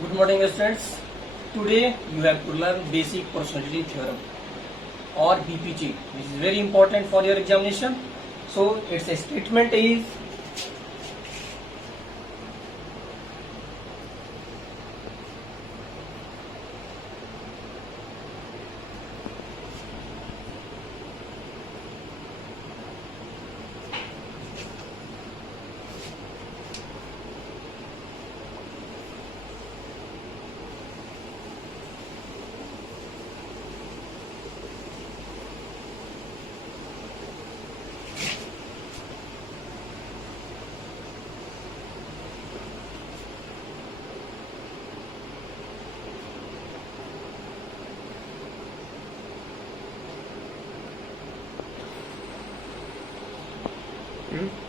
Good morning students. Today you have to learn basic personality theorem or BPT, which is very important for your examination. So its statement is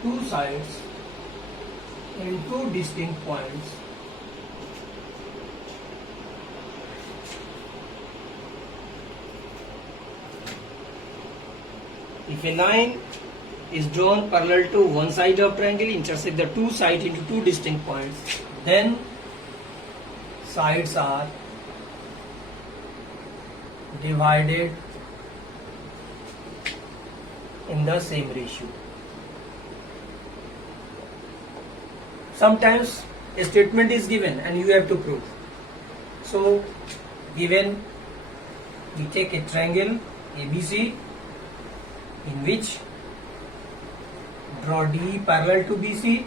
two sides and two distinct points if a line is drawn parallel to one side of triangle intersect the two sides into two distinct points, then sides are divided in the same ratio. Sometimes a statement is given and you have to prove. So given, we take a triangle ABC in which draw D parallel to BC.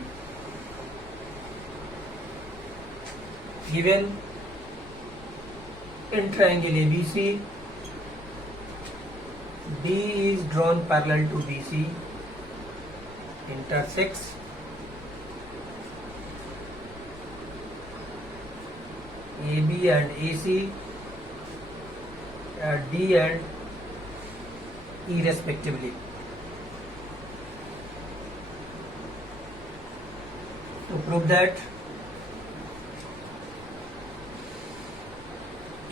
Given in triangle ABC, D is drawn parallel to BC, intersects AB and AC, D and E respectively. To prove that,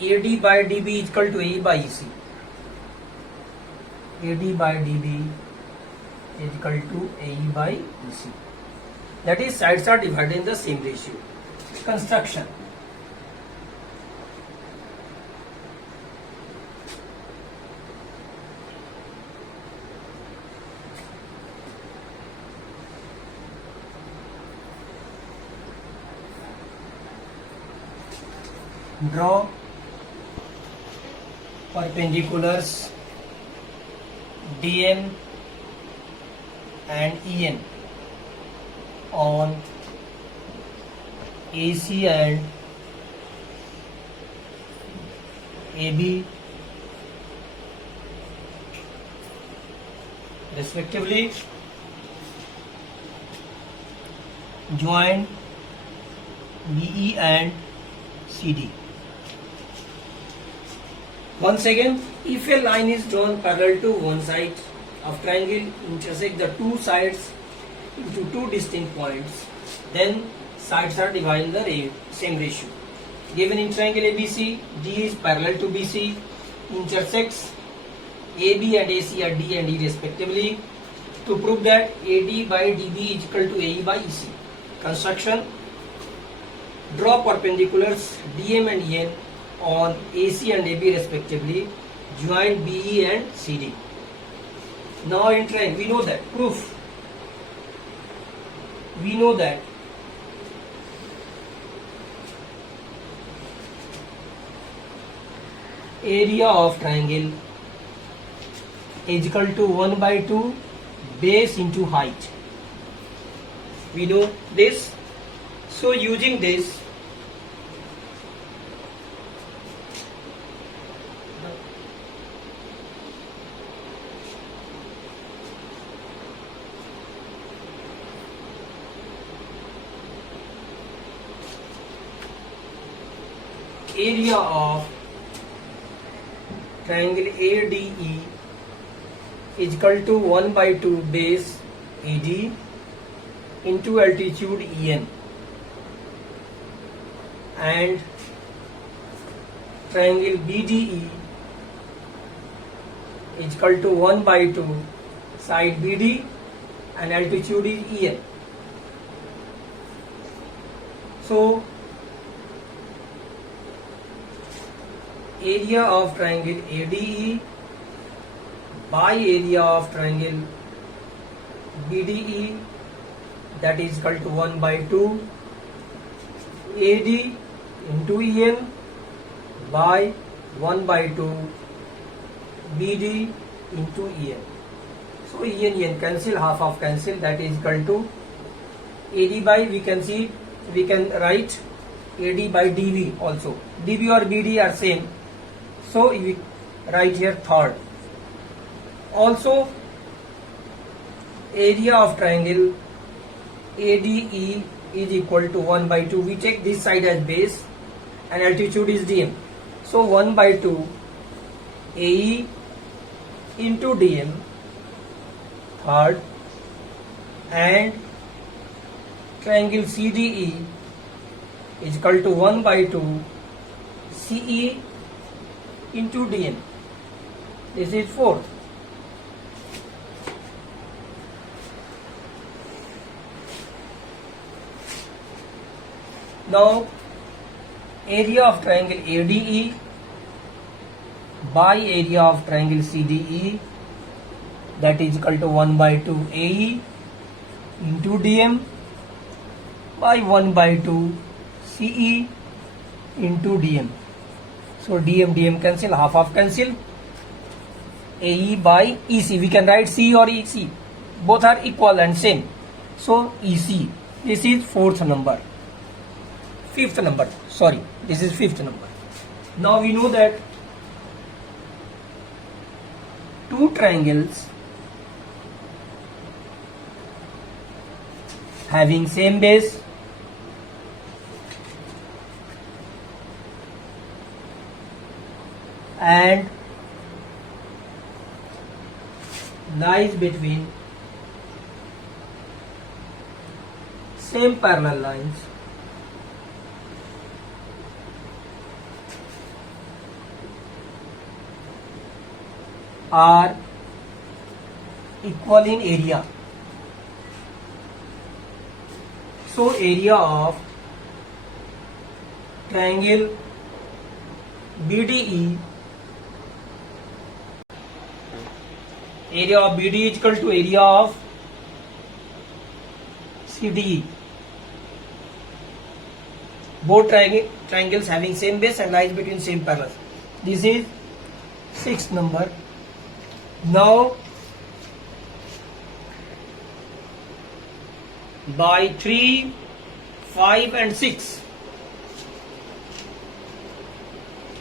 AD by DB is equal to AE by EC. AD by DB is equal to AE by EC. That is, sides are divided in the same ratio. Construction. Draw perpendiculars DM and EN on AC and AB respectively. Join BE and CD. Once again, if a line is drawn parallel to one side of triangle intersect the two sides into two distinct points, then sides are divided in the same ratio. Given in triangle ABC, D is parallel to BC, intersects AB and AC are D and E respectively. To prove that, AD by DB is equal to AE by EC. Construction. Draw perpendiculars DM and EN on AC and AB respectively. Join BE and CD. Now in triangle, we know that. Proof. We know that area of triangle is equal to 1 by 2 base into height. We know this. So using this, area of triangle ADE is equal to 1 by 2 base AD into altitude EN, and triangle BDE is equal to 1 by 2 side BD and altitude is EN. So area of triangle ADE by area of triangle BDE, that is equal to 1 by 2 AD into EN by 1 by 2 BD into EN. So EN cancel, half of cancel, that is equal to AD by, we can write AD by DB also. DB or BD are same. So we write here third. Also area of triangle ADE is equal to 1 by 2. We take this side as base and altitude is DM. So 1 by 2 AE into DM third, and triangle CDE is equal to 1 by 2 CE into DM. This is fourth. Now area of triangle ADE by area of triangle CDE, that is equal to 1 by 2 AE into DM by 1 by 2 CE into DM. So DM cancel, half of cancel. AE by EC, we can write C or EC, both are equal and same. So EC, this is fifth number. This is fifth number. Now we know that two triangles having same base and lies between same parallel lines are equal in area. So area of triangle BDE, area of BDE is equal to area of CDE. Both triangles having same base and lies between same parallels. This is sixth number. Now by 3, 5 and 6,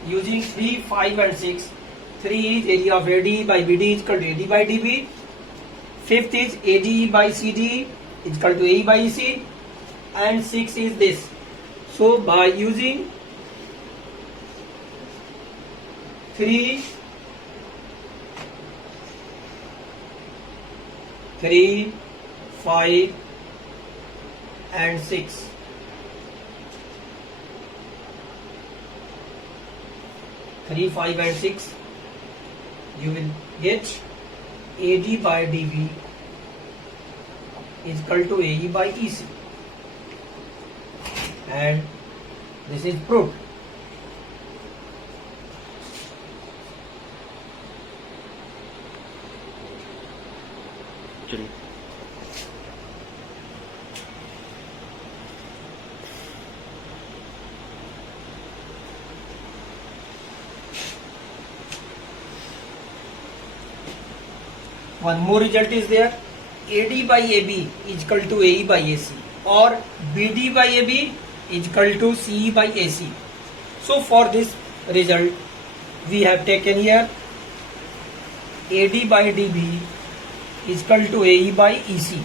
using 3, 5 and 6, 3 is area of ADE by BD is equal to AD by DB. Fifth is ADE by CDE is equal to AE by EC, and 6 is this. So by using 3, 5 and 6, you will get AD by DB is equal to AE by EC, and this is proved. One more result is there. AD by AB is equal to AE by AC, or BD by AB is equal to CE by AC. So for this result we have taken here AD by DB is equal to AE by EC.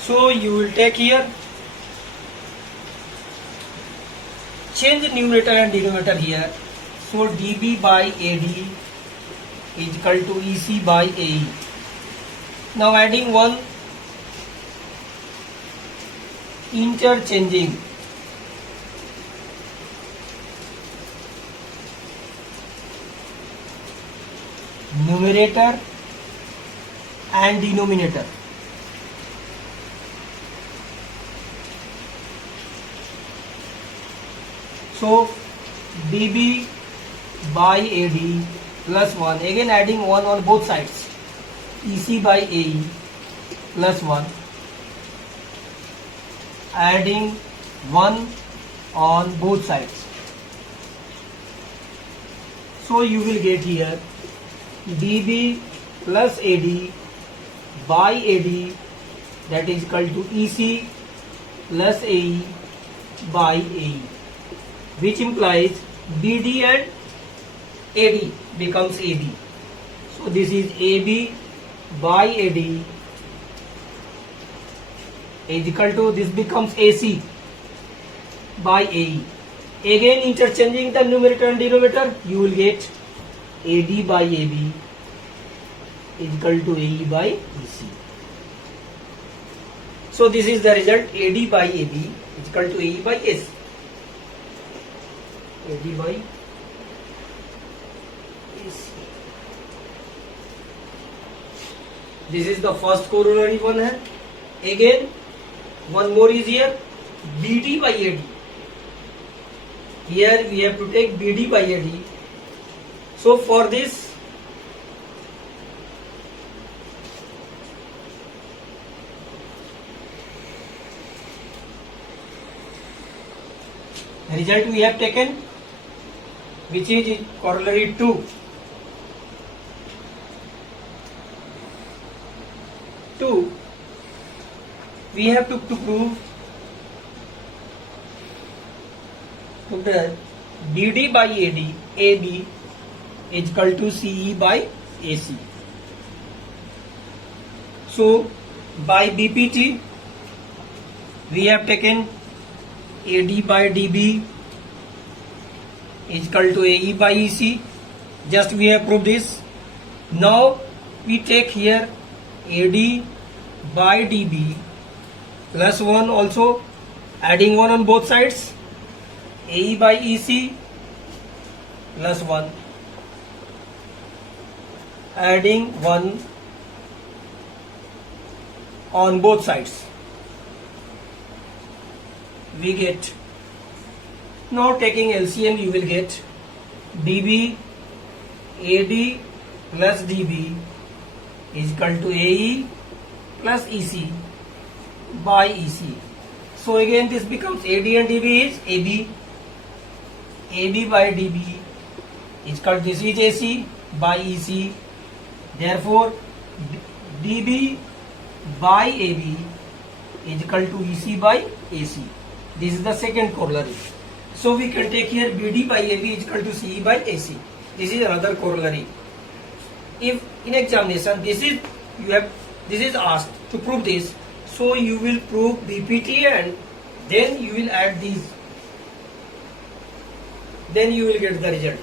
So you will take here, change numerator and denominator here. So DB by AD is equal to EC by AE. Now adding one, interchanging numerator and denominator. So DB by AD plus 1. Again adding 1 on both sides. EC by AE plus 1. Adding 1 on both sides. So you will get here DB plus AD by AD, that is equal to EC plus AE by AE, which implies BD and AD becomes AD. So this is AB by AD is equal to, this becomes AC by AE. Again interchanging the numerator and denominator, you will get AD by AB is equal to AE by EC. So this is the result, AD by AB is equal to AE by AC. AD by AC. This is the first corollary one है. Again one more is here, BD by AD. Here we have to take BD by AD. So for this, result we have taken, which is corollary 2. 2. We have to prove that BD by AD, AB is equal to CE by AC. So by BPT we have taken AD by DB is equal to AE by EC. Just we have proved this. Now we take here AD by DB plus 1 also, adding 1 on both sides, AE by EC plus 1, adding 1 on both sides. We get, now taking LCM you will get DB AD plus DB is equal to AE plus EC by EC. So again this becomes AD and DB is AB. AB by DB is equal to, this is AC by EC. Therefore DB by AB is equal to EC by AC. This is the second corollary. So we can take here BD by AB is equal to CE by AC. This is another corollary. If in examination this is asked to prove this, so you will prove BPT and then you will add these, then you will get the result.